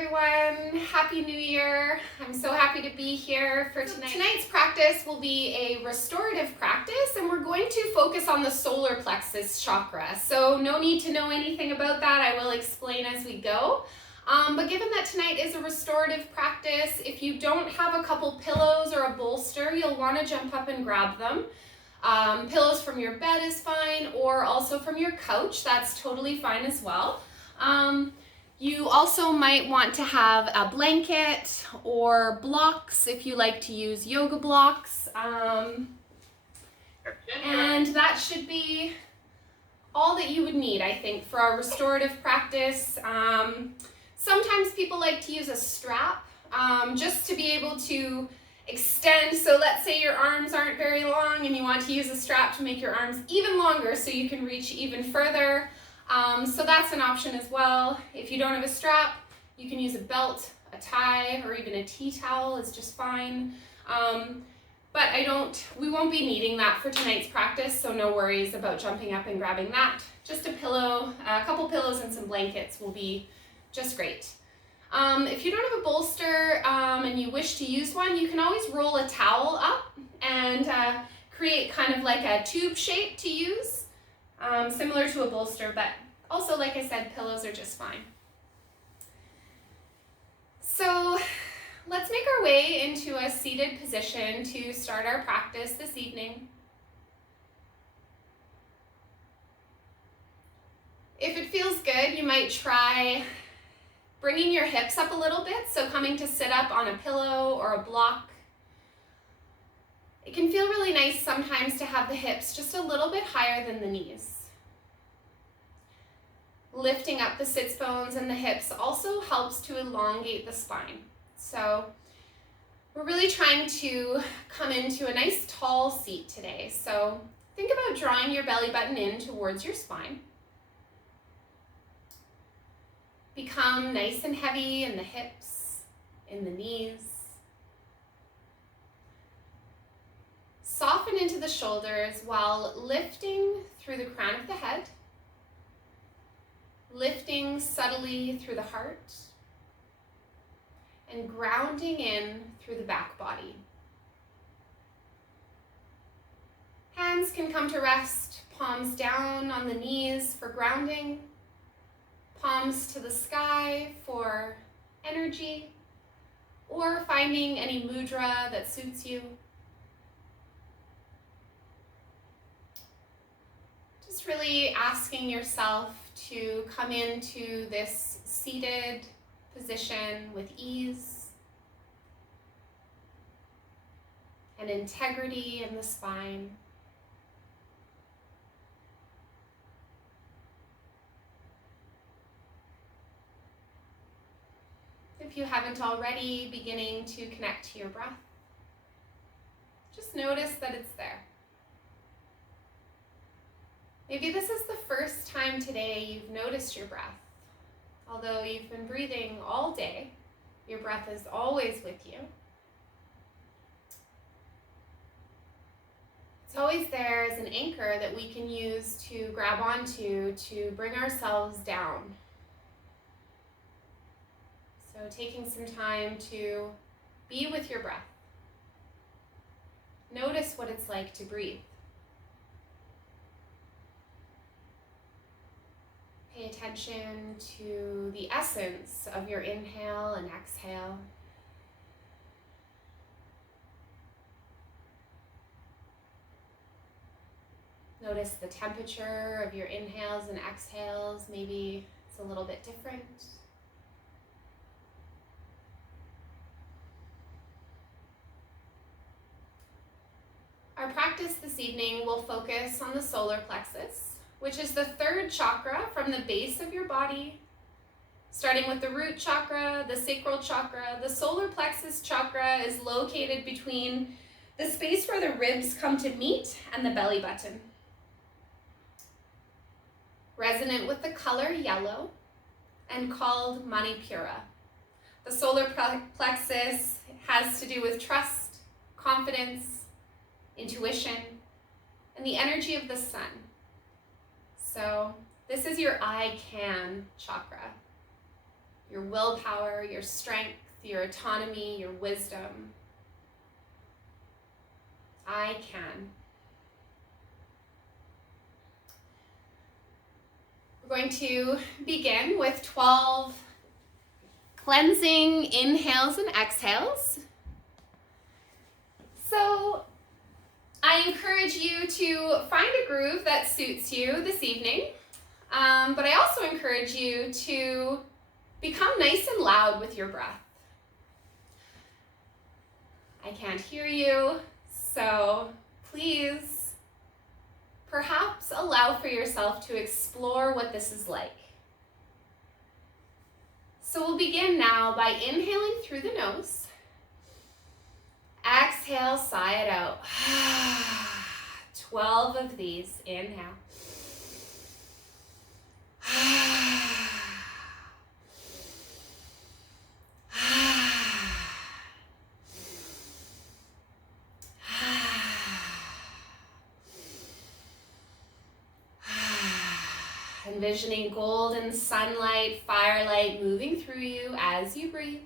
everyone. Happy New Year. I'm so happy to be here for tonight. Tonight's practice will be a restorative practice, and we're going to focus on the solar plexus chakra. So no need to know anything about that. I will explain as we go. But given that tonight is a restorative practice, if you don't have a couple pillows or a bolster, you'll want to jump up and grab them. Pillows from your bed is fine, or also from your couch. That's totally fine as well. You also might want to have a blanket or blocks if you like to use yoga blocks. And that should be all that you would need, I think, for our restorative practice. Sometimes people like to use a strap just to be able to extend. So let's say your arms aren't very long and you want to use a strap to make your arms even longer so you can reach even further. So that's an option as well. If you don't have a strap, you can use a belt, a tie, or even a tea towel is just fine. But we won't be needing that for tonight's practice, so no worries about jumping up and grabbing that. Just a pillow, a couple pillows and some blankets will be just great. If you don't have a bolster and you wish to use one, you can always roll a towel up and create kind of like a tube shape to use. Similar to a bolster, but also, like I said, pillows are just fine. So let's make our way into a seated position to start our practice this evening. If it feels good, you might try bringing your hips up a little bit, so coming to sit up on a pillow or a block. It can feel really nice sometimes to have the hips just a little bit higher than the knees. Lifting up the sits bones and the hips also helps to elongate the spine. So we're really trying to come into a nice tall seat today. So think about drawing your belly button in towards your spine. Become nice and heavy in the hips, in the knees. Soften into the shoulders while lifting through the crown of the head, lifting subtly through the heart, and grounding in through the back body. Hands can come to rest, palms down on the knees for grounding, palms to the sky for energy, or finding any mudra that suits you. Just really asking yourself to come into this seated position with ease and integrity in the spine. If you haven't already, beginning to connect to your breath. Just notice that it's there. Maybe this is the first time today you've noticed your breath. Although you've been breathing all day, your breath is always with you. It's always there as an anchor that we can use to grab onto to bring ourselves down. So taking some time to be with your breath. Notice what it's like to breathe. Pay attention to the essence of your inhale and exhale. Notice the temperature of your inhales and exhales. Maybe it's a little bit different. Our practice this evening will focus on the solar plexus, which is the third chakra from the base of your body, starting with the root chakra, the sacral chakra. The solar plexus chakra is located between the space where the ribs come to meet and the belly button. Resonant with the color yellow and called Manipura. The solar plexus has to do with trust, confidence, intuition, and the energy of the sun. So this is your I can chakra. your willpower, your strength, your autonomy, your wisdom. I can. We're going to begin with 12 cleansing inhales and exhales. So I encourage you to find a groove that suits you this evening, but I also encourage you to become nice and loud with your breath. I can't hear you, so please, perhaps allow for yourself to explore what this is like. So we'll begin now by inhaling through the nose. Exhale, sigh it out. 12 of these. Inhale. Envisioning golden sunlight, firelight moving through you as you breathe.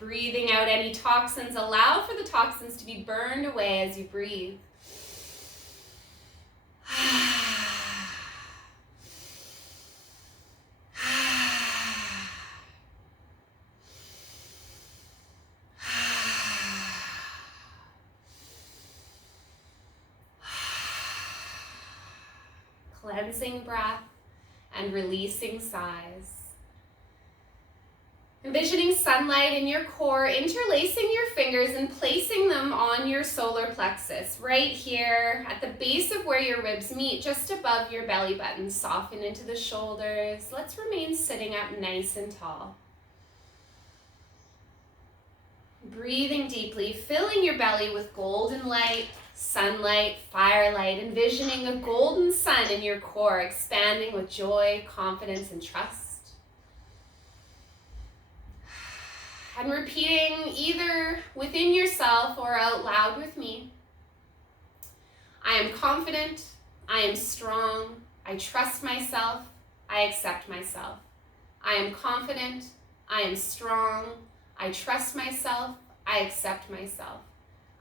Breathing out any toxins, allow for the toxins to be burned away as you breathe. Cleansing breath and releasing sighs. Envisioning sunlight in your core, interlacing your fingers and placing them on your solar plexus, right here at the base of where your ribs meet, just above your belly button. Soften into the shoulders. Let's remain sitting up nice and tall. Breathing deeply, filling your belly with golden light, sunlight, firelight, envisioning a golden sun in your core, expanding with joy, confidence, and trust. And repeating either within yourself or out loud with me. I am confident, I am strong, I trust myself, I accept myself. I am confident, I am strong, I trust myself, I accept myself.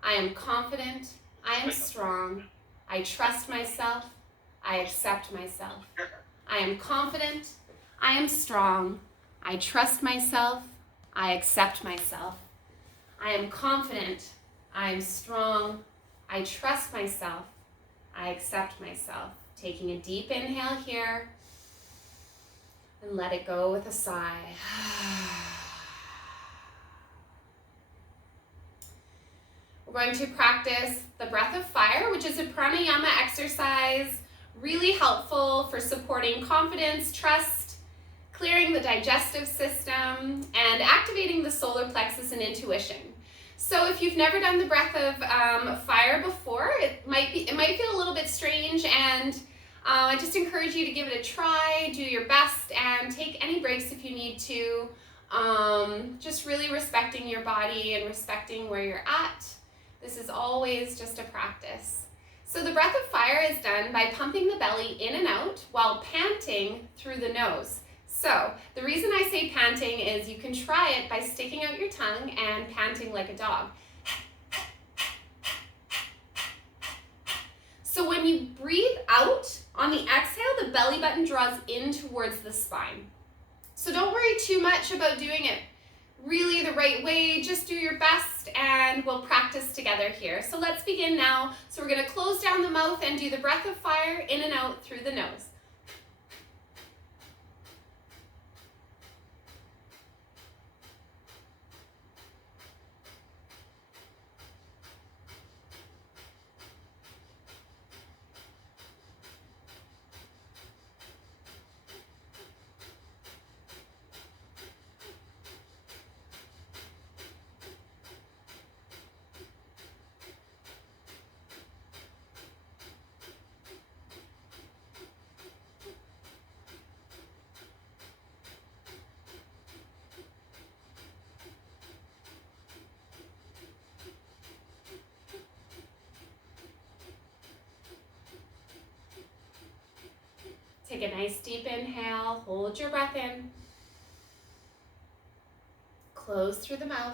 I am confident, I am strong, I trust myself, I accept myself. I am confident, I am strong, I trust myself, I accept myself. I am confident, I am strong, I trust myself, I accept myself. Taking a deep inhale here and let it go with a sigh. We're going to practice the breath of fire, which is a pranayama exercise, really helpful for supporting confidence, trust, clearing the digestive system, and activating the solar plexus and intuition. So if you've never done the breath of fire before, it might feel a little bit strange, and I just encourage you to give it a try, do your best, and take any breaks if you need to. Just really respecting your body and respecting where you're at. This is always just a practice. So the breath of fire is done by pumping the belly in and out while panting through the nose. So the reason I say panting is you can try it by sticking out your tongue and panting like a dog. So when you breathe out on the exhale, the belly button draws in towards the spine. So don't worry too much about doing it really the right way. Just do your best and we'll practice together here. So let's begin now. So we're going to close down the mouth and do the breath of fire in and out through the nose. Take a nice deep inhale, hold your breath in. Close through the mouth.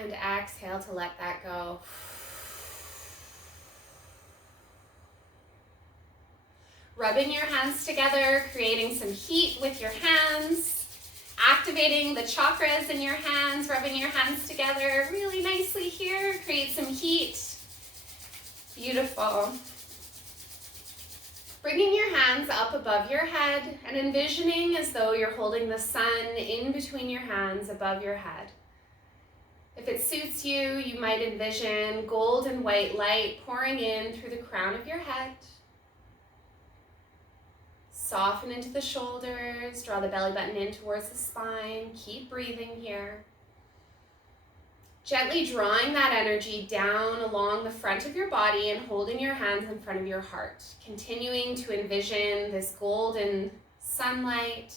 And exhale to let that go. Rubbing your hands together, creating some heat with your hands. Activating the chakras in your hands, rubbing your hands together really nicely here. Create some heat. Beautiful. Bringing your hands up above your head and envisioning as though you're holding the sun in between your hands above your head. If it suits you, you might envision gold and white light pouring in through the crown of your head. Soften into the shoulders, draw the belly button in towards the spine. Keep breathing here. Gently drawing that energy down along the front of your body and holding your hands in front of your heart. Continuing to envision this golden sunlight.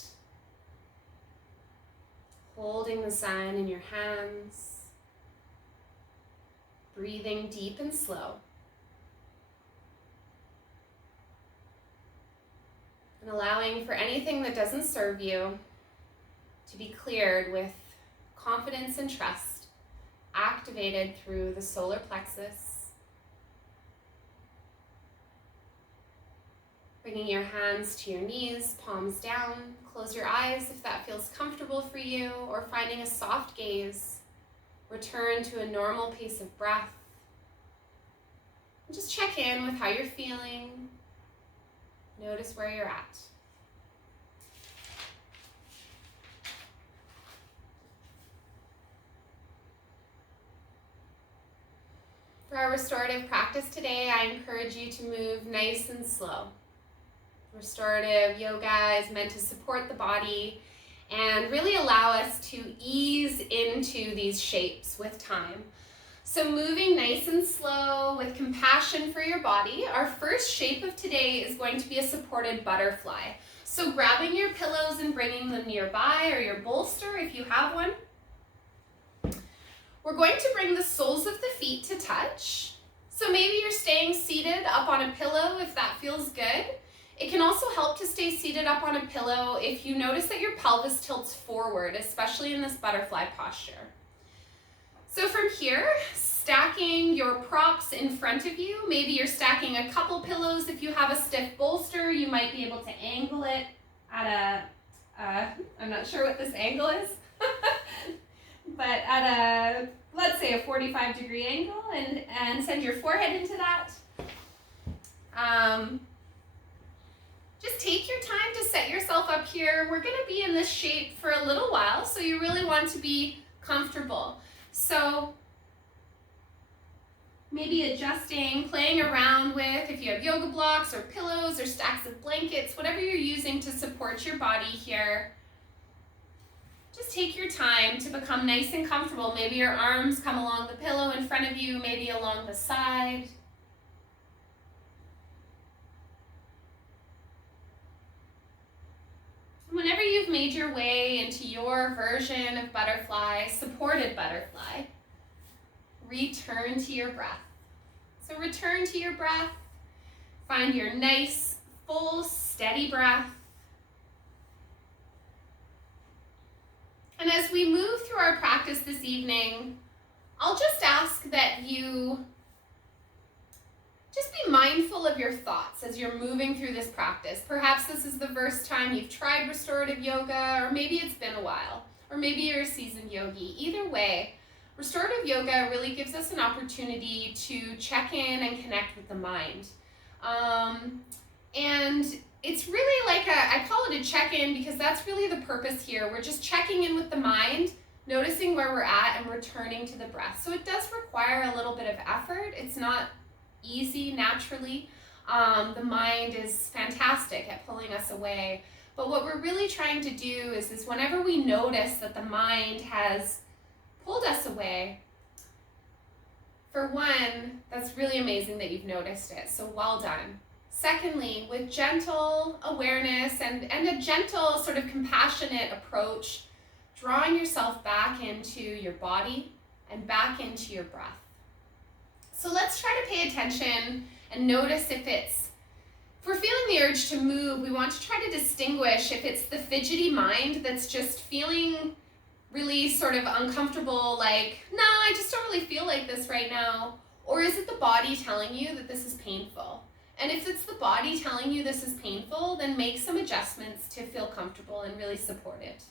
Holding the sun in your hands. Breathing deep and slow. And allowing for anything that doesn't serve you to be cleared with confidence and trust, activated through the solar plexus. Bringing your hands to your knees, palms down. Close your eyes if that feels comfortable for you, or finding a soft gaze. Return to a normal pace of breath. And just check in with how you're feeling. Notice where you're at. For our restorative practice today, I encourage you to move nice and slow. Restorative yoga is meant to support the body and really allow us to ease into these shapes with time. So moving nice and slow with compassion for your body, our first shape of today is going to be a supported butterfly. So grabbing your pillows and bringing them nearby, or your bolster if you have one. We're going to bring the soles of the feet to touch. So maybe you're staying seated up on a pillow if that feels good. It can also help to stay seated up on a pillow if you notice that your pelvis tilts forward, especially in this butterfly posture. So from here, stacking your props in front of you. Maybe you're stacking a couple pillows. If you have a stiff bolster, you might be able to angle it at I'm not sure what this angle is, but at let's say a 45-degree angle, and send your forehead into that. Just take your time to set yourself up here. We're gonna be in this shape for a little while, so you really want to be comfortable. So maybe adjusting, playing around with, if you have yoga blocks or pillows or stacks of blankets, whatever you're using to support your body here. Just take your time to become nice and comfortable. Maybe your arms come along the pillow in front of you, maybe along the side. Whenever you've made your way into your version of butterfly, supported butterfly, return to your breath. So return to your breath, find your nice, full, steady breath. And as we move through our practice this evening, I'll just ask that you just be mindful of your thoughts as you're moving through this practice. Perhaps this is the first time you've tried restorative yoga, or maybe it's been a while, or maybe you're a seasoned yogi. Either way, restorative yoga really gives us an opportunity to check in and connect with the mind. And it's really like I call it a check-in because that's really the purpose here. We're just checking in with the mind, noticing where we're at, and returning to the breath. So it does require a little bit of effort. It's not easy naturally. The mind is fantastic at pulling us away. But what we're really trying to do is whenever we notice that the mind has pulled us away, for one, that's really amazing that you've noticed it. So well done. Secondly, with gentle awareness and a gentle sort of compassionate approach, drawing yourself back into your body and back into your breath. So let's try to pay attention and notice if it's If we're feeling the urge to move, we want to try to distinguish if it's the fidgety mind that's just feeling really sort of uncomfortable, like, nah, I just don't really feel like this right now. Or is it the body telling you that this is painful? And if it's the body telling you this is painful, then make some adjustments to feel comfortable and really support it.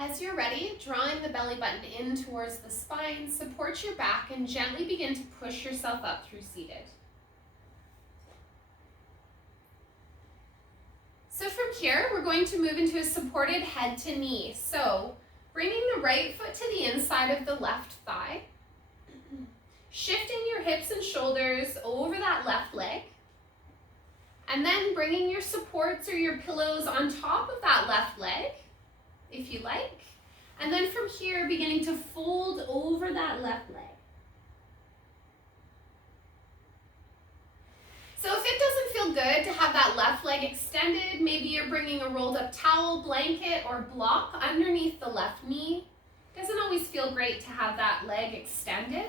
As you're ready, drawing the belly button in towards the spine, support your back and gently begin to push yourself up through seated. So from here, we're going to move into a supported head to knee. So bringing the right foot to the inside of the left thigh, shifting your hips and shoulders over that left leg, and then bringing your supports or your pillows on top of that left leg, if you like, and then from here beginning to fold over that left leg. So if it doesn't feel good to have that left leg extended, maybe you're bringing a rolled up towel, blanket, or block underneath the left knee. It doesn't always feel great to have that leg extended.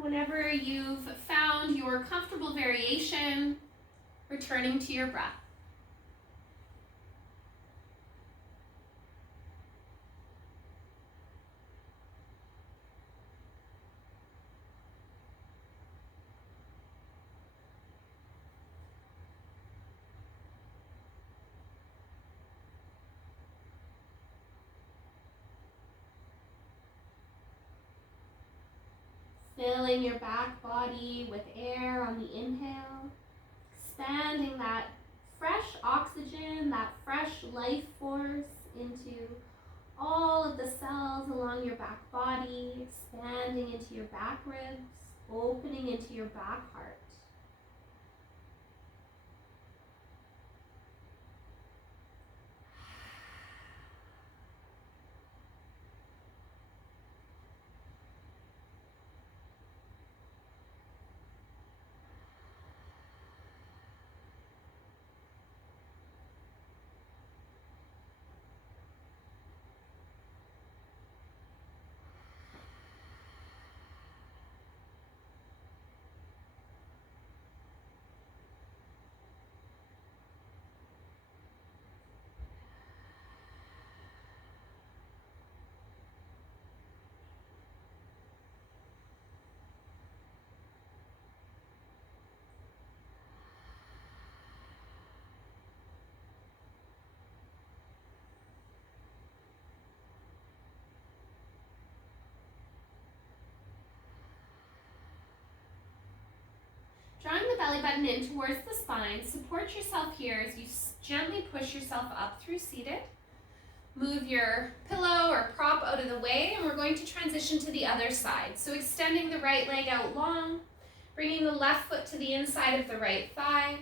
Whenever you've found your comfortable variation, returning to your breath. Filling your back body with air on the inhale, expanding that fresh oxygen, that fresh life force into all of the cells along your back body, expanding into your back ribs, opening into your back heart. Drawing the belly button in towards the spine, support yourself here as you gently push yourself up through seated. Move your pillow or prop out of the way, and we're going to transition to the other side. So extending the right leg out long, bringing the left foot to the inside of the right thigh,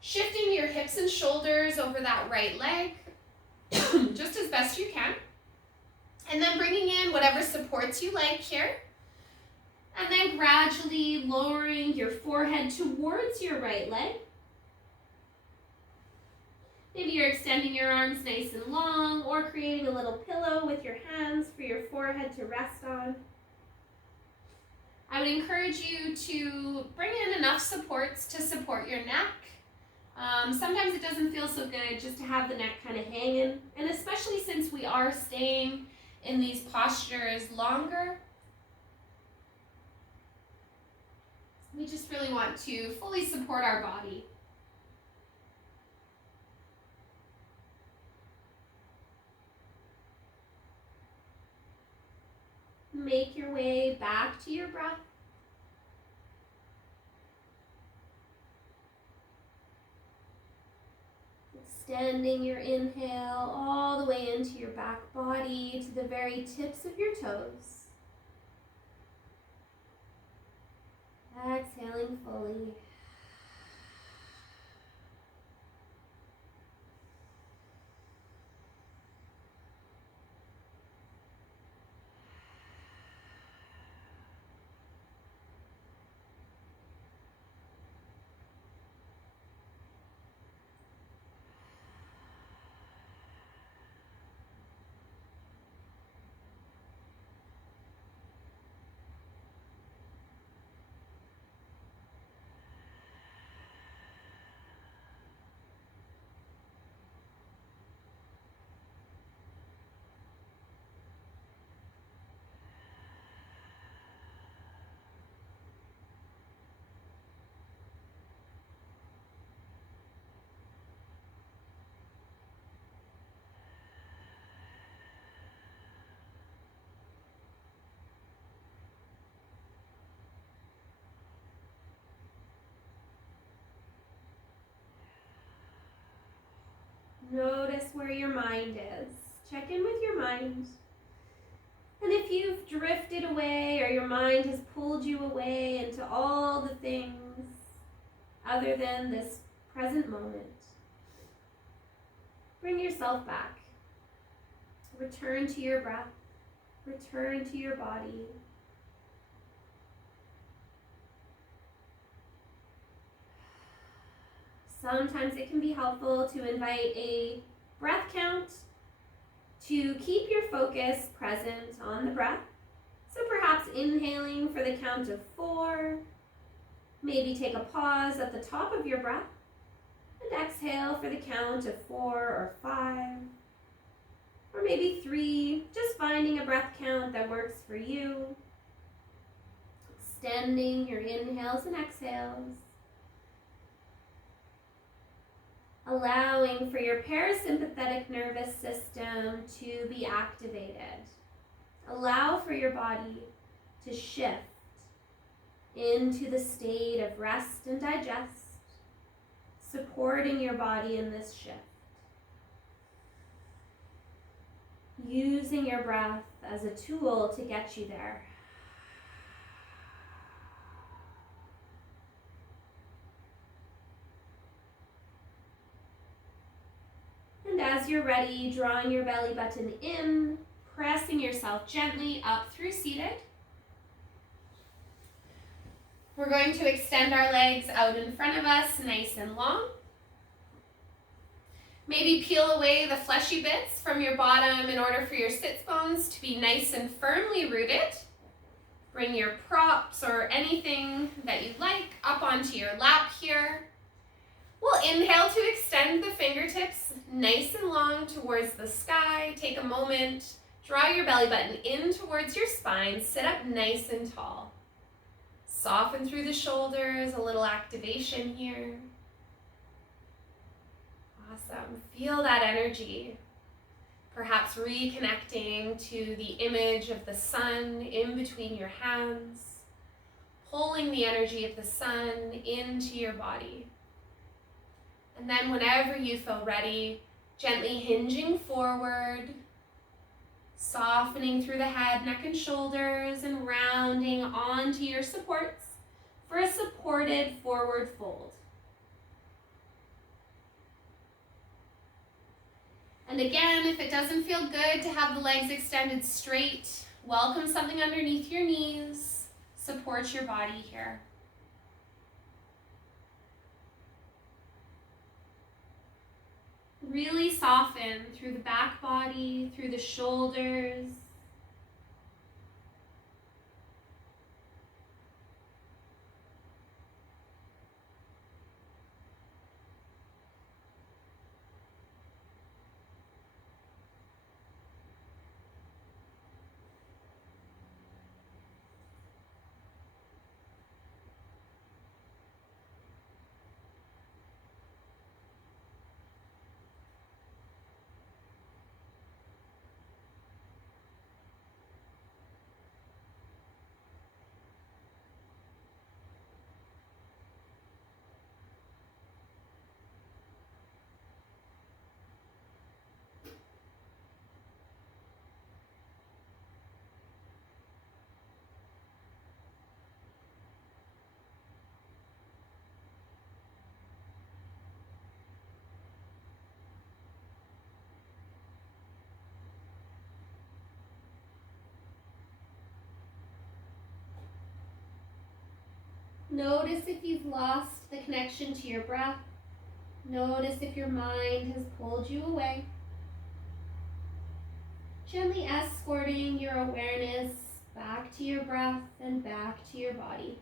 shifting your hips and shoulders over that right leg, just as best you can, and then bringing in whatever supports you like here. And then gradually lowering your forehead towards your right leg. Maybe you're extending your arms nice and long or creating a little pillow with your hands for your forehead to rest on. I would encourage you to bring in enough supports to support your neck. Sometimes it doesn't feel so good just to have the neck kind of hanging, and especially since we are staying in these postures longer. We just really want to fully support our body. Make your way back to your breath. Extending your inhale all the way into your back body to the very tips of your toes. Exhaling fully. Notice where your mind is. Check in with your mind. And if you've drifted away or your mind has pulled you away into all the things other than this present moment, bring yourself back. Return to your breath. Return to your body. Sometimes it can be helpful to invite a breath count to keep your focus present on the breath. So perhaps inhaling for the count of 4, maybe take a pause at the top of your breath, and exhale for the count of 4 or 5, or maybe 3, just finding a breath count that works for you. Extending your inhales and exhales. Allowing for your parasympathetic nervous system to be activated. Allow for your body to shift into the state of rest and digest, supporting your body in this shift. Using your breath as a tool to get you there. And as you're ready, drawing your belly button in, pressing yourself gently up through seated. We're going to extend our legs out in front of us, nice and long. Maybe peel away the fleshy bits from your bottom in order for your sits bones to be nice and firmly rooted. Bring your props or anything that you like up onto your lap here. We'll inhale to extend the fingertips nice and long towards the sky. Take a moment, draw your belly button in towards your spine, sit up nice and tall. Soften through the shoulders, a little activation here. Awesome, feel that energy. Perhaps reconnecting to the image of the sun in between your hands, pulling the energy of the sun into your body. And then whenever you feel ready, gently hinging forward, softening through the head, neck, and shoulders, and rounding onto your supports for a supported forward fold. And again, if it doesn't feel good to have the legs extended straight, welcome something underneath your knees. Support your body here. Really soften through the back body, through the shoulders. Notice if you've lost the connection to your breath. Notice if your mind has pulled you away. Gently escorting your awareness back to your breath and back to your body.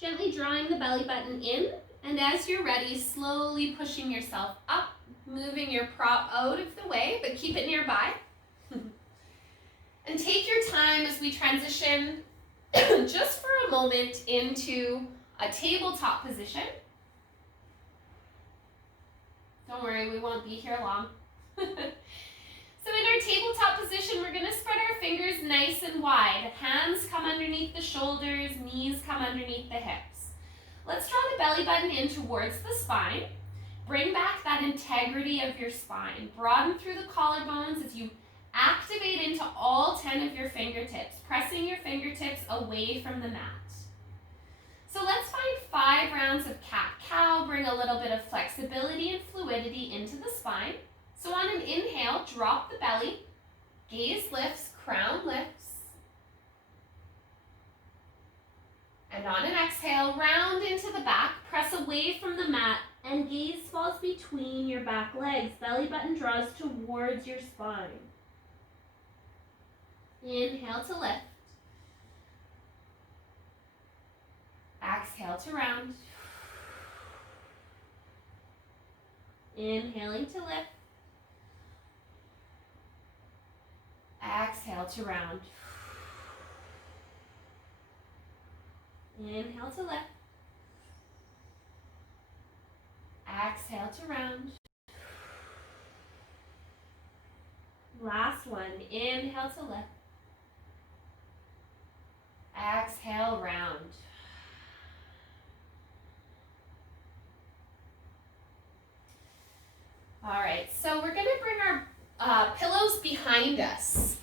Gently drawing the belly button in, and as you're ready, slowly pushing yourself up, moving your prop out of the way, but keep it nearby. And take your time as we transition just for a moment into a tabletop position. Don't worry, we won't be here long. So in our tabletop position, we're going to spread our fingers nice and wide. Hands come underneath the shoulders, knees come underneath the hips. Let's draw the belly button in towards the spine. Bring back that integrity of your spine. Broaden through the collarbones as you activate into all 10 of your fingertips, pressing your fingertips away from the mat. So let's find 5 rounds of cat-cow. Bring a little bit of flexibility and fluidity into the spine. So on an inhale, drop the belly, gaze lifts, crown lifts. And on an exhale, round into the back, press away from the mat, and gaze falls between your back legs. Belly button draws towards your spine. Inhale to lift. Exhale to round. Inhaling to lift. Exhale to round. Inhale to lift. Exhale to round. Last one. Inhale to lift. Exhale, round. All right, so we're going to bring our pillows behind us.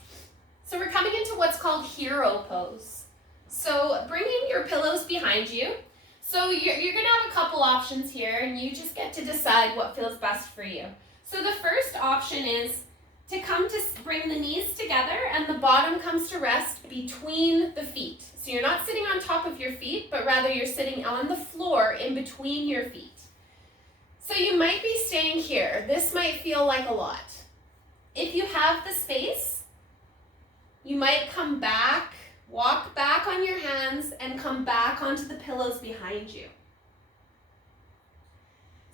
So we're coming into what's called hero pose. So bringing your pillows behind you. So you're going to have a couple options here, and you just get to decide what feels best for you. So the first option is to come to bring the knees together, and the bottom comes to rest between the feet. So you're not sitting on top of your feet, but rather you're sitting on the floor in between your feet. So you might be staying here. This might feel like a lot. If you have the space, you might come back, walk back on your hands, and come back onto the pillows behind you.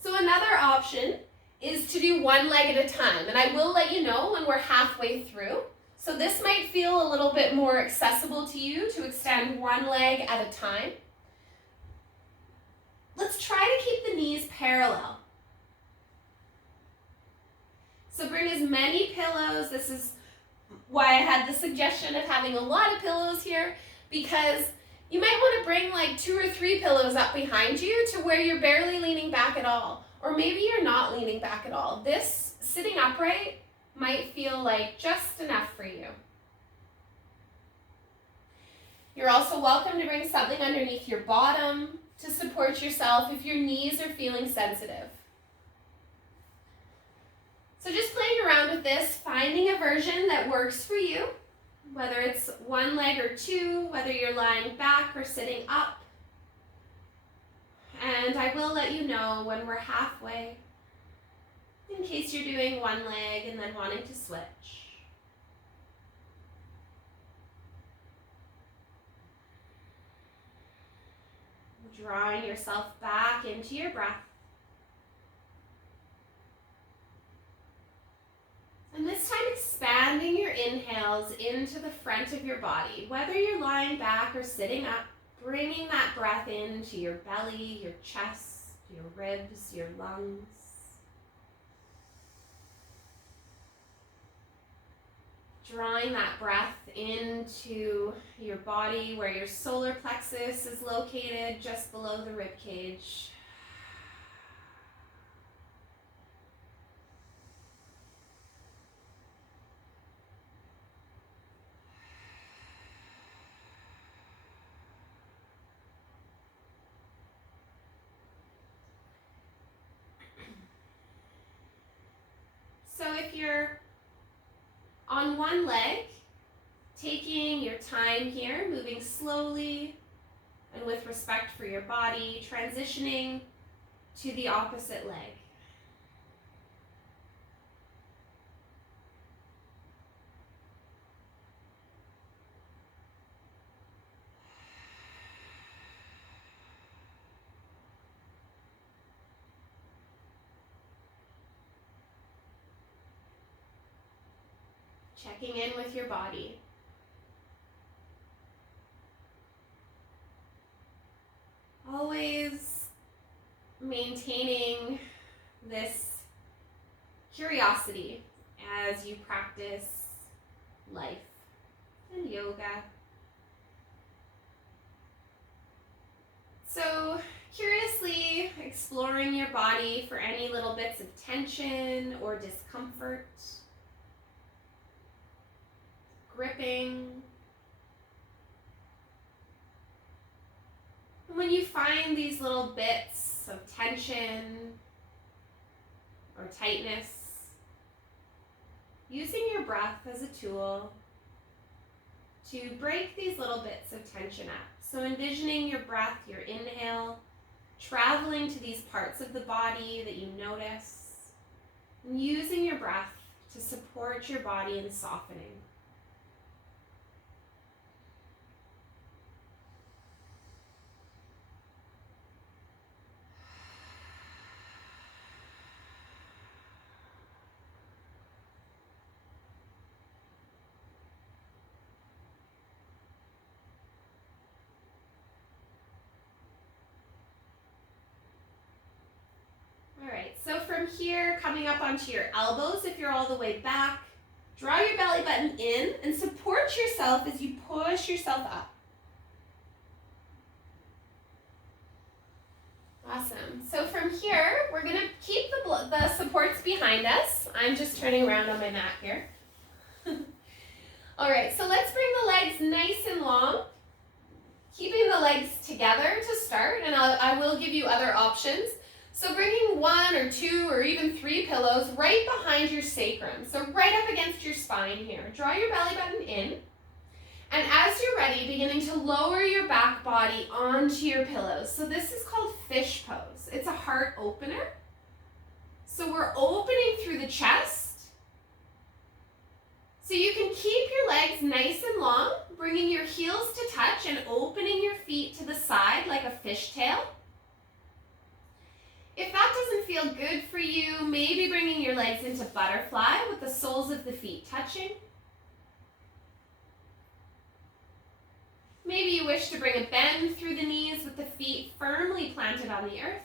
So another option is to do one leg at a time, and I will let you know when we're halfway through. So this might feel a little bit more accessible to you to extend one leg at a time. Let's try to keep the knees parallel. So bring as many pillows. This is why I had the suggestion of having a lot of pillows here, because you might want to bring like 2 or 3 pillows up behind you to where you're barely leaning back at all. Or maybe you're not leaning back at all. This sitting upright might feel like just enough for you. You're also welcome to bring something underneath your bottom to support yourself if your knees are feeling sensitive. So just playing around with this, finding a version that works for you, whether it's one leg or 2, whether you're lying back or sitting up. And I will let you know when we're halfway, in case you're doing one leg and then wanting to switch. Drawing yourself back into your breath. And this time expanding your inhales into the front of your body, whether you're lying back or sitting up, bringing that breath into your belly, your chest, your ribs, your lungs. Drawing that breath into your body where your solar plexus is located just below the rib cage. if you're on one leg, taking your time here, moving slowly and with respect for your body, transitioning to the opposite leg. Checking in with your body. Always maintaining this curiosity as you practice life and yoga. So, curiously exploring your body for any little bits of tension or discomfort. Gripping. And when you find these little bits of tension or tightness, using your breath as a tool to break these little bits of tension up. So envisioning your breath, your inhale, traveling to these parts of the body that you notice, and using your breath to support your body in softening. Alright, so from here, coming up onto your elbows, if you're all the way back, draw your belly button in and support yourself as you push yourself up. Awesome. So from here, we're going to keep the supports behind us. I'm just turning around on my mat here. Alright, so let's bring the legs nice and long. Keeping the legs together to start, and I will give you other options. So bringing 1 or 2 or even 3 pillows right behind your sacrum. So right up against your spine here. Draw your belly button in. And as you're ready, beginning to lower your back body onto your pillows. So this is called fish pose. It's a heart opener. So we're opening through the chest. So you can keep your legs nice and long, bringing your heels to touch and opening your feet to the side like a fishtail. If that doesn't feel good for you, maybe bringing your legs into butterfly with the soles of the feet touching. Maybe you wish to bring a bend through the knees with the feet firmly planted on the earth.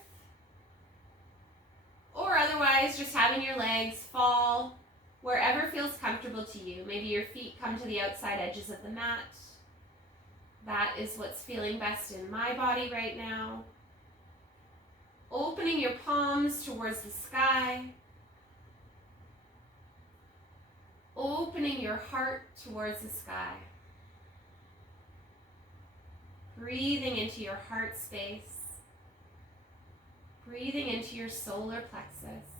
Or otherwise, just having your legs fall wherever feels comfortable to you. Maybe your feet come to the outside edges of the mat. That is what's feeling best in my body right now. Opening your palms towards the sky. Opening your heart towards the sky. Breathing into your heart space. Breathing into your solar plexus.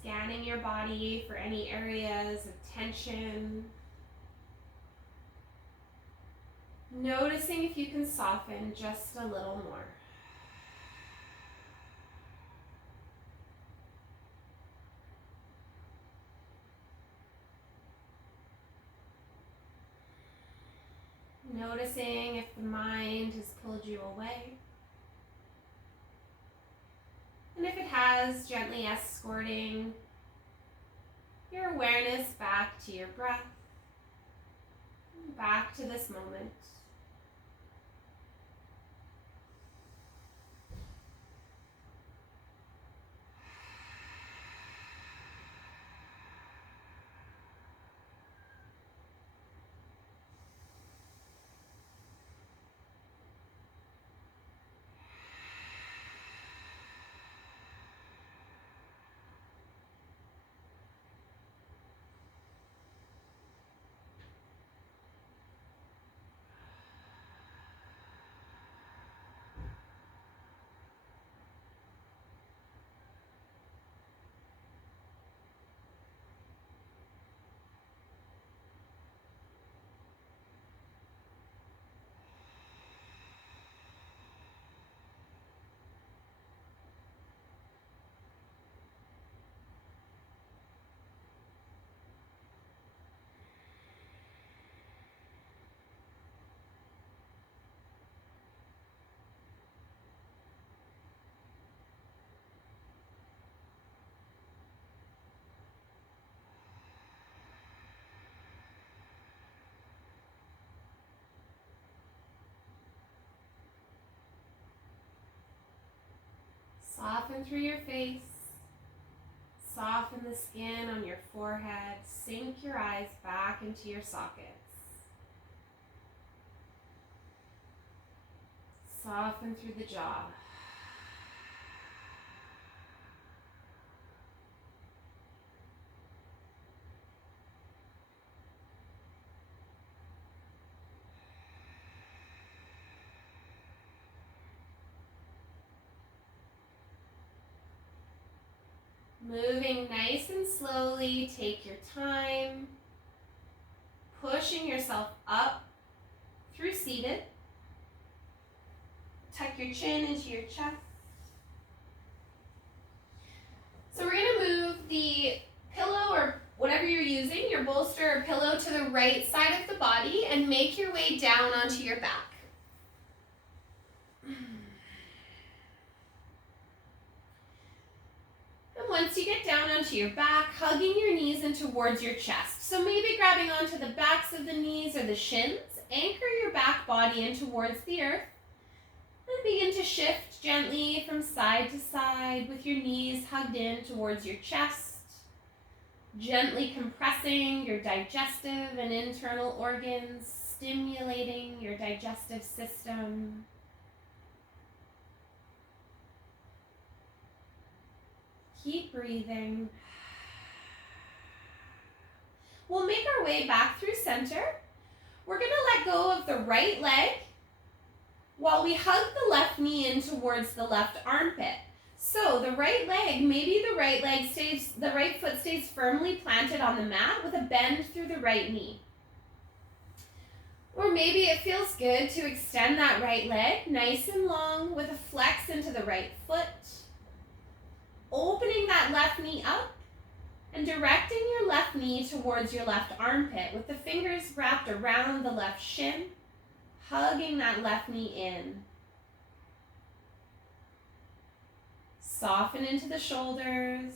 Scanning your body for any areas of tension. Noticing if you can soften just a little more. Noticing if the mind has pulled you away. And if it has, gently escorting your awareness back to your breath, back to this moment. Soften through your face. Soften the skin on your forehead. Sink your eyes back into your sockets. Soften through the jaw. Moving nice and slowly, take your time. Pushing yourself up through seated. Tuck your chin into your chest. So we're going to move the pillow or whatever you're using, your bolster or pillow, to the right side of the body and make your way down onto your back. And once you get down onto your back, hugging your knees in towards your chest. So maybe grabbing onto the backs of the knees or the shins, anchor your back body in towards the earth, and begin to shift gently from side to side with your knees hugged in towards your chest, gently compressing your digestive and internal organs, stimulating your digestive system. Keep breathing. We'll make our way back through center. We're going to let go of the right leg while we hug the left knee in towards the left armpit. So the right leg, maybe the right foot stays firmly planted on the mat with a bend through the right knee. Or maybe it feels good to extend that right leg nice and long with a flex into the right foot. Opening that left knee up and directing your left knee towards your left armpit with the fingers wrapped around the left shin, hugging that left knee in. Soften into the shoulders.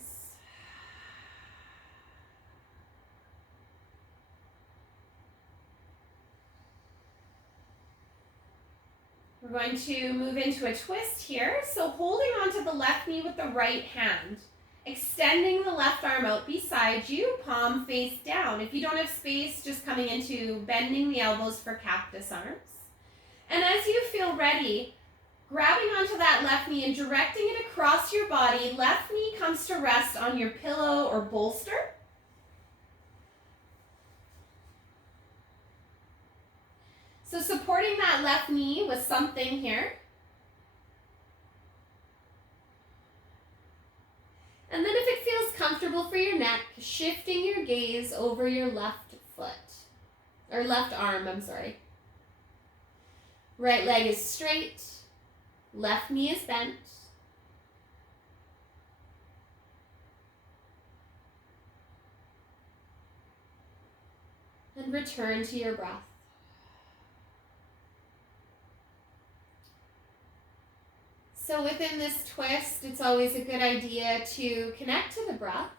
We're going to move into a twist here. So holding onto the left knee with the right hand, extending the left arm out beside you, palm face down. If you don't have space, just coming into bending the elbows for cactus arms. And as you feel ready, grabbing onto that left knee and directing it across your body, left knee comes to rest on your pillow or bolster. So supporting that left knee with something here. And then if it feels comfortable for your neck, shifting your gaze over your left foot, or left arm, I'm sorry. Right leg is straight, left knee is bent. And return to your breath. So within this twist, it's always a good idea to connect to the breath,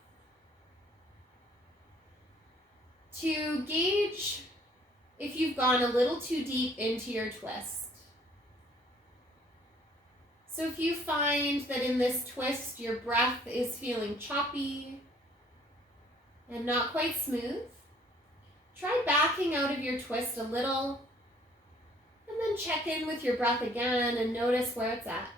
to gauge if you've gone a little too deep into your twist. So if you find that in this twist your breath is feeling choppy and not quite smooth, try backing out of your twist a little and then check in with your breath again and notice where it's at.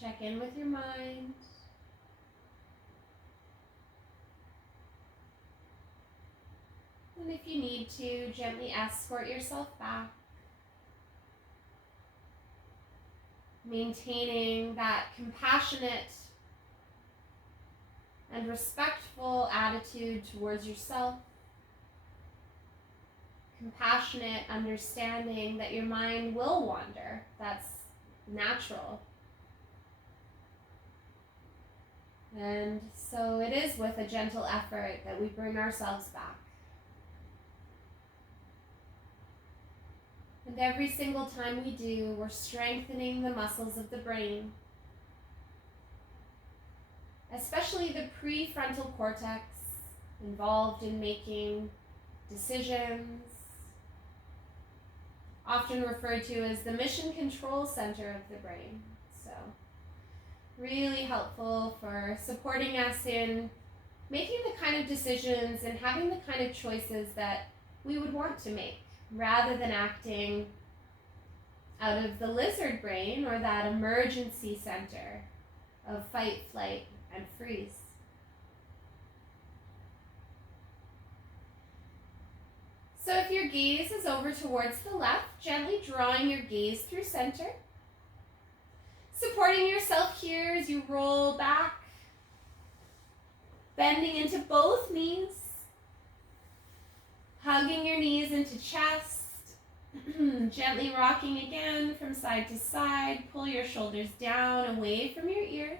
Check in with your mind. And if you need to, gently escort yourself back. maintaining that compassionate and respectful attitude towards yourself. Compassionate understanding that your mind will wander. That's natural. And so it is with a gentle effort that we bring ourselves back. And every single time we do, we're strengthening the muscles of the brain, especially the prefrontal cortex, involved in making decisions, often referred to as the mission control center of the brain. So really helpful for supporting us in making the kind of decisions and having the kind of choices that we would want to make, rather than acting out of the lizard brain or that emergency center of fight, flight, and freeze. So if your gaze is over towards the left, gently drawing your gaze through center. Supporting yourself here as you roll back, bending into both knees, hugging your knees into chest, gently rocking again from side to side. Pull your shoulders down away from your ears.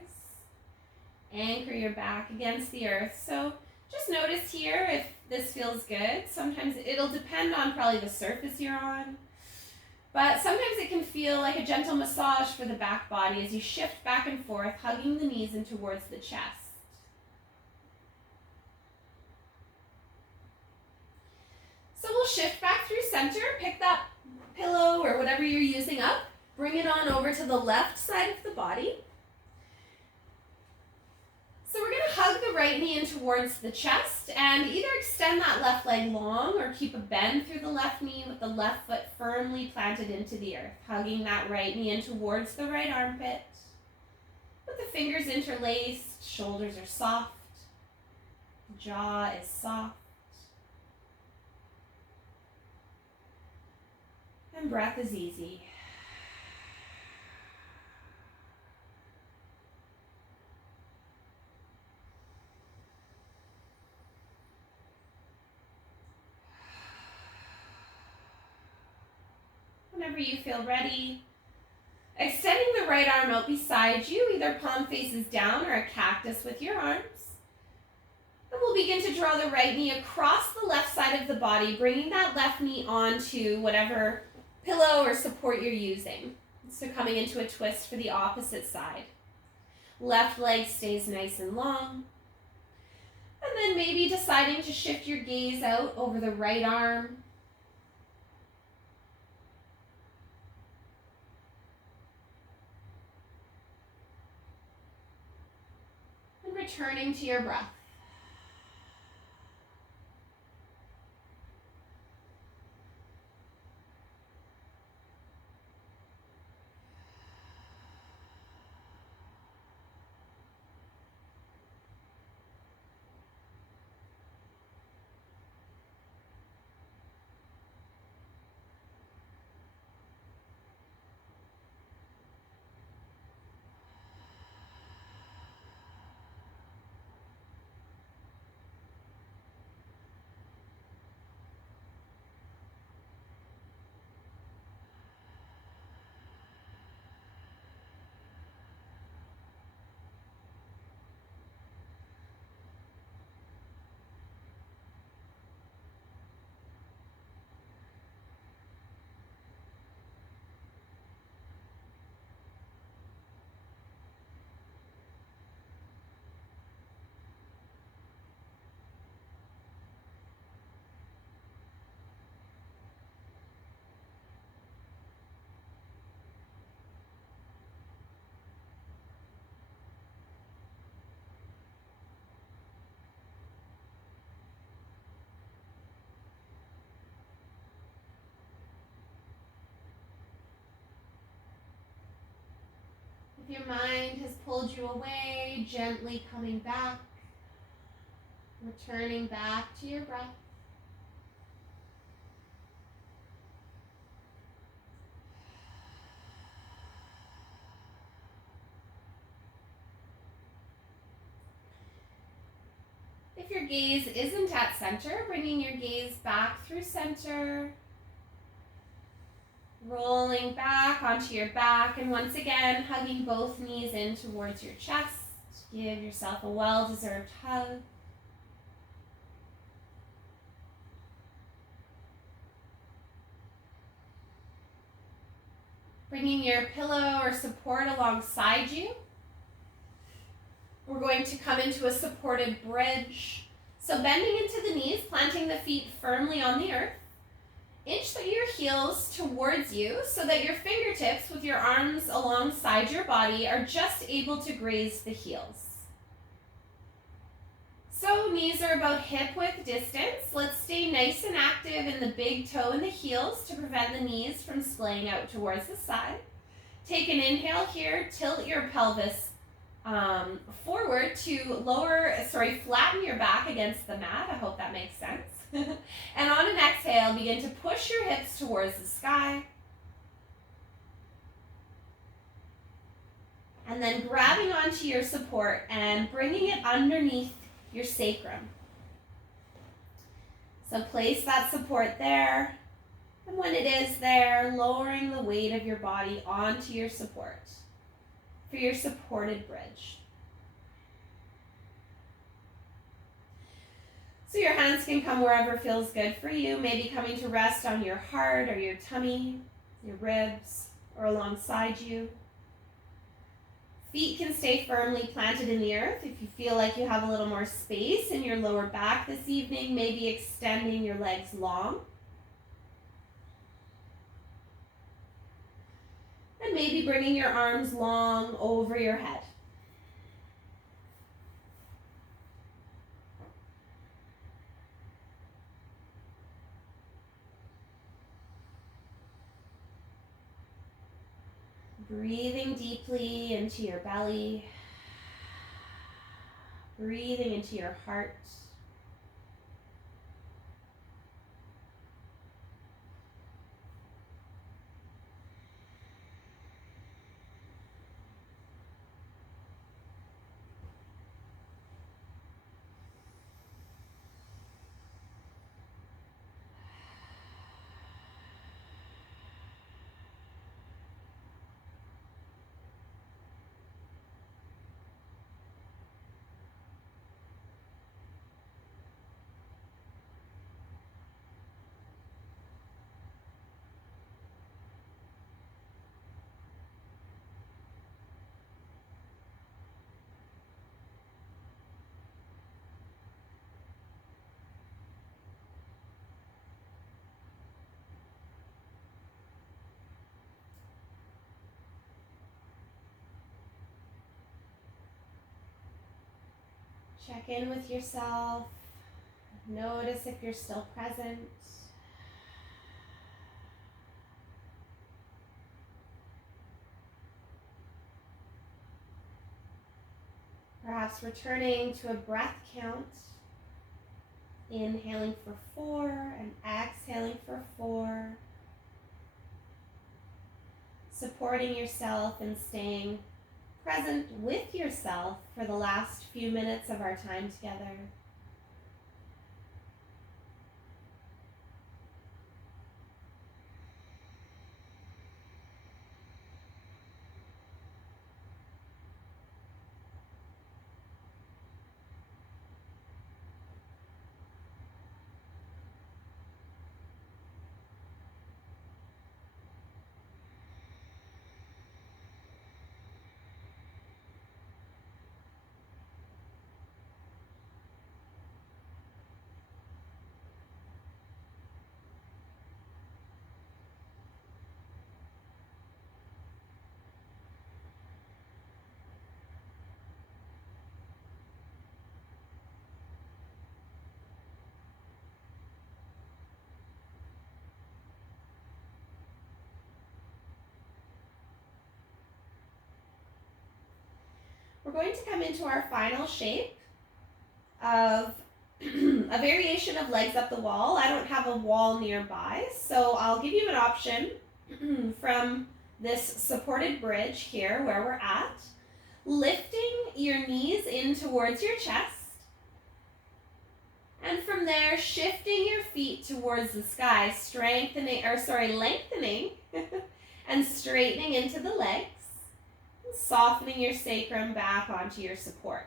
Anchor your back against the earth. So just notice here if this feels good. Sometimes it'll depend on probably the surface you're on. But sometimes it can feel like a gentle massage for the back body as you shift back and forth, hugging the knees in towards the chest. So we'll shift back through center, pick that pillow or whatever you're using up, bring it on over to the left side of the body. So we're going to hug the right knee in towards the chest and either extend that left leg long or keep a bend through the left knee with the left foot firmly planted into the earth, hugging that right knee in towards the right armpit. With the fingers interlaced, shoulders are soft, jaw is soft, and breath is easy. Whenever you feel ready, extending the right arm out beside you, either palm faces down or a cactus with your arms. And we'll begin to draw the right knee across the left side of the body, bringing that left knee onto whatever pillow or support you're using. So coming into a twist for the opposite side. Left leg stays nice and long. And then maybe deciding to shift your gaze out over the right arm. And returning to your breath. If your mind has pulled you away, gently coming back, returning back to your breath. your gaze isn't at center, bringing your gaze back through center, rolling back onto your back, and once again, hugging both knees in towards your chest. Give yourself a well-deserved hug. Bringing your pillow or support alongside you. We're going to come into a supported bridge. So bending into the knees, planting the feet firmly on the earth. Inch your heels towards you so that your fingertips with your arms alongside your body are just able to graze the heels. So knees are about hip width distance. Let's stay nice and active in the big toe and the heels to prevent the knees from splaying out towards the side. Take an inhale here, tilt your pelvis forward to flatten your back against the mat. I hope that makes sense. And on an exhale, begin to push your hips towards the sky. And then grabbing onto your support and bringing it underneath your sacrum. So place that support there. And when it is there, lowering the weight of your body onto your support for your supported bridge. So your hands can come wherever feels good for you, maybe coming to rest on your heart or your tummy, your ribs, or alongside you. Feet can stay firmly planted in the earth. If you feel like you have a little more space in your lower back this evening, maybe extending your legs long. And maybe bringing your arms long over your head. Breathing deeply into your belly, breathing into your heart. Check in with yourself. Notice if you're still present. Perhaps returning to a breath count. Inhaling for 4 and exhaling for 4. Supporting yourself and staying present with yourself for the last few minutes of our time together. We're going to come into our final shape of a variation of legs up the wall. I don't have a wall nearby, so I'll give you an option from this supported bridge here where we're at. Lifting your knees in towards your chest And from there, shifting your feet towards the sky, lengthening and straightening into the legs, and softening your sacrum back onto your support.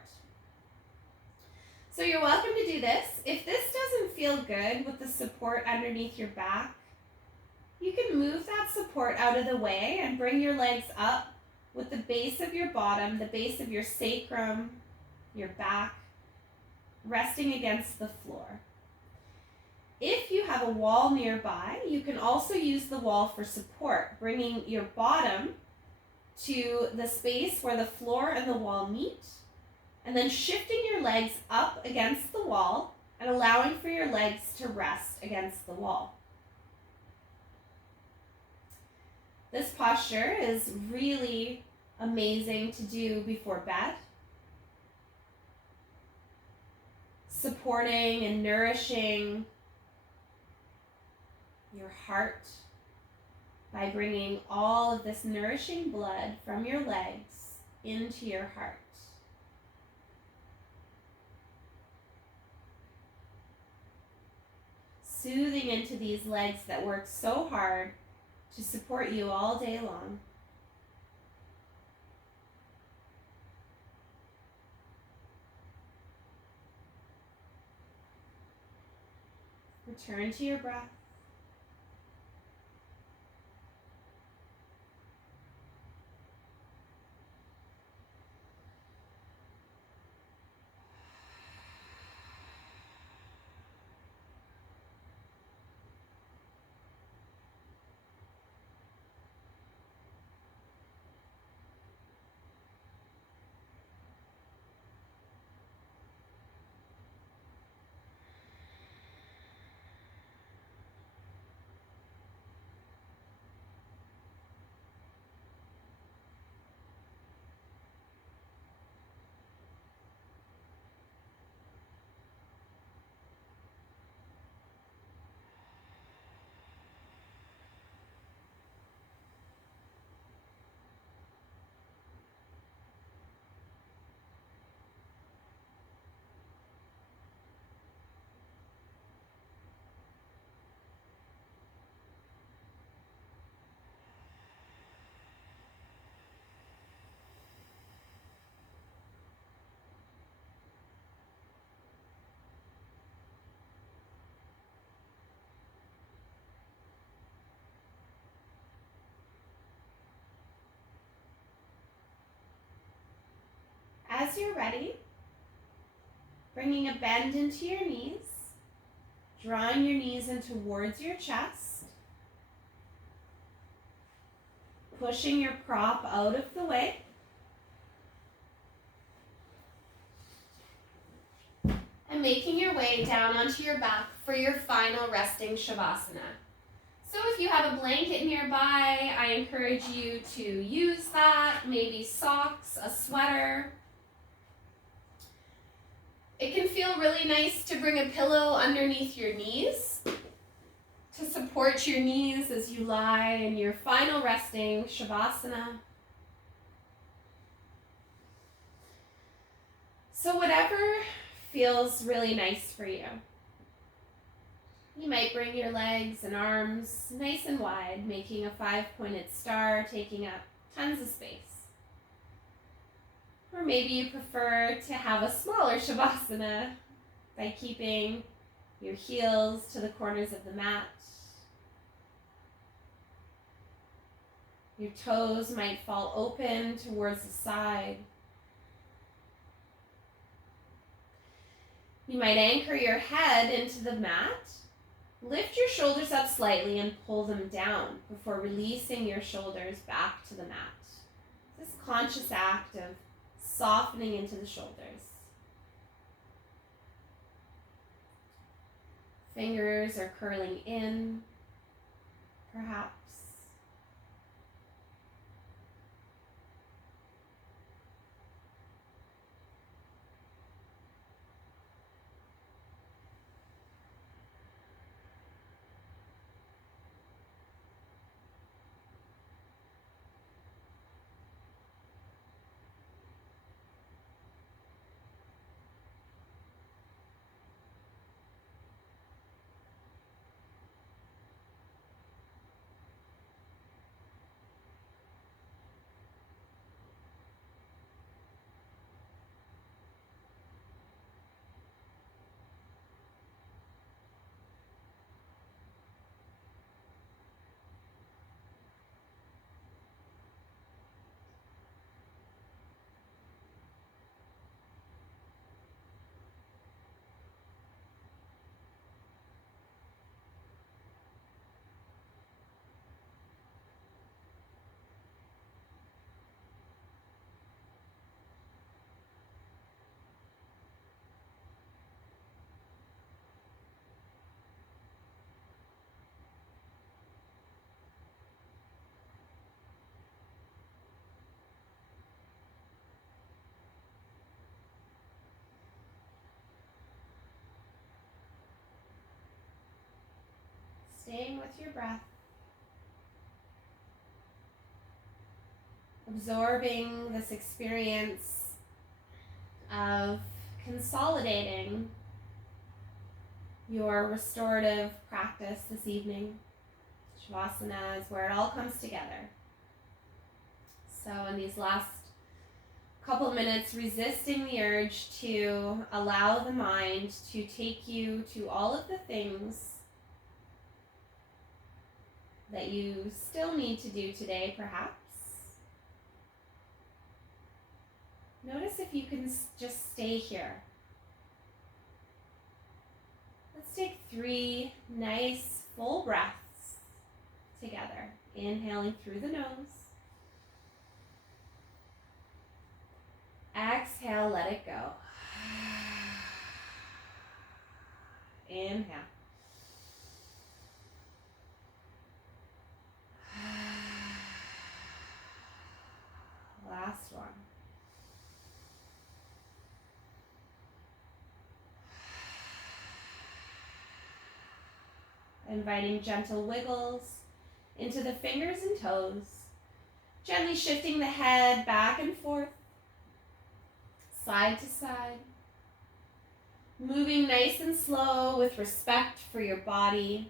So you're welcome to do this. If this doesn't feel good with the support underneath your back, you can move that support out of the way and bring your legs up with the base of your bottom, the base of your sacrum, your back, resting against the floor. If you have a wall nearby, you can also use the wall for support, bringing your bottom to the space where the floor and the wall meet, and then shifting your legs up against the wall and allowing for your legs to rest against the wall. This posture is really amazing to do before bed, supporting and nourishing your heart by bringing all of this nourishing blood from your legs into your heart. Soothing into these legs that work so hard to support you all day long. Return to your breath. As you're ready, bringing a bend into your knees, drawing your knees in towards your chest, pushing your prop out of the way, and making your way down onto your back for your final resting Shavasana. So if you have a blanket nearby, I encourage you to use that, maybe socks, a sweater. It can feel really nice to bring a pillow underneath your knees to support your knees as you lie in your final resting Shavasana. So whatever feels really nice for you. You might bring your legs and arms nice and wide, making a 5-pointed star, taking up tons of space. Or maybe you prefer to have a smaller Shavasana by keeping your heels to the corners of the mat. Your toes might fall open towards the side. You might anchor your head into the mat. Lift your shoulders up slightly and pull them down before releasing your shoulders back to the mat. This conscious act of softening into the shoulders. Fingers are curling in, perhaps. staying with your breath, absorbing this experience of consolidating your restorative practice this evening. Shavasana is where it all comes together. So in these last couple minutes, resisting the urge to allow the mind to take you to all of the things that you still need to do today, perhaps. Notice if you can just stay here. Let's take 3 nice full breaths together. Inhaling through the nose. Exhale, let it go. Inhale. Last one. Inviting gentle wiggles into the fingers and toes. Gently shifting the head back and forth, side to side. Moving nice and slow with respect for your body.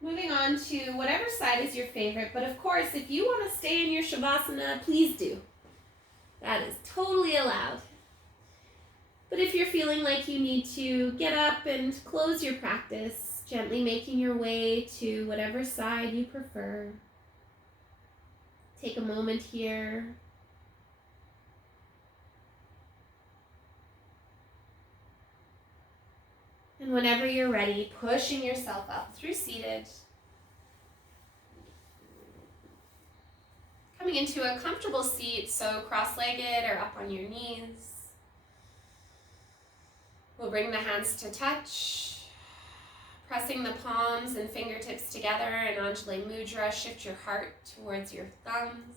Moving on to whatever side is your favorite, but of course, if you want to stay in your Shavasana, please do. That is totally allowed. But if you're feeling like you need to get up and close your practice, gently making your way to whatever side you prefer. Take a moment here. And whenever you're ready, pushing yourself up through seated. Coming into a comfortable seat, so cross-legged or up on your knees. We'll bring the hands to touch, pressing the palms and fingertips together in Anjali Mudra. Shift your heart towards your thumbs.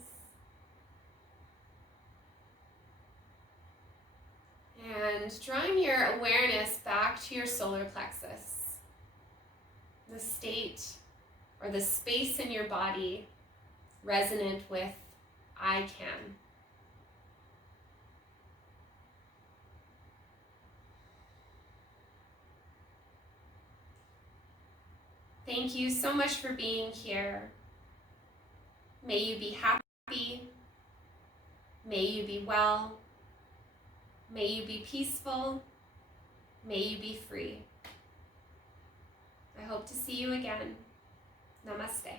And drawing your awareness back to your solar plexus, the state or the space in your body resonant with I can. Thank you so much for being here. May you be happy. May you be well. May you be peaceful. May you be free. I hope to see you again. Namaste.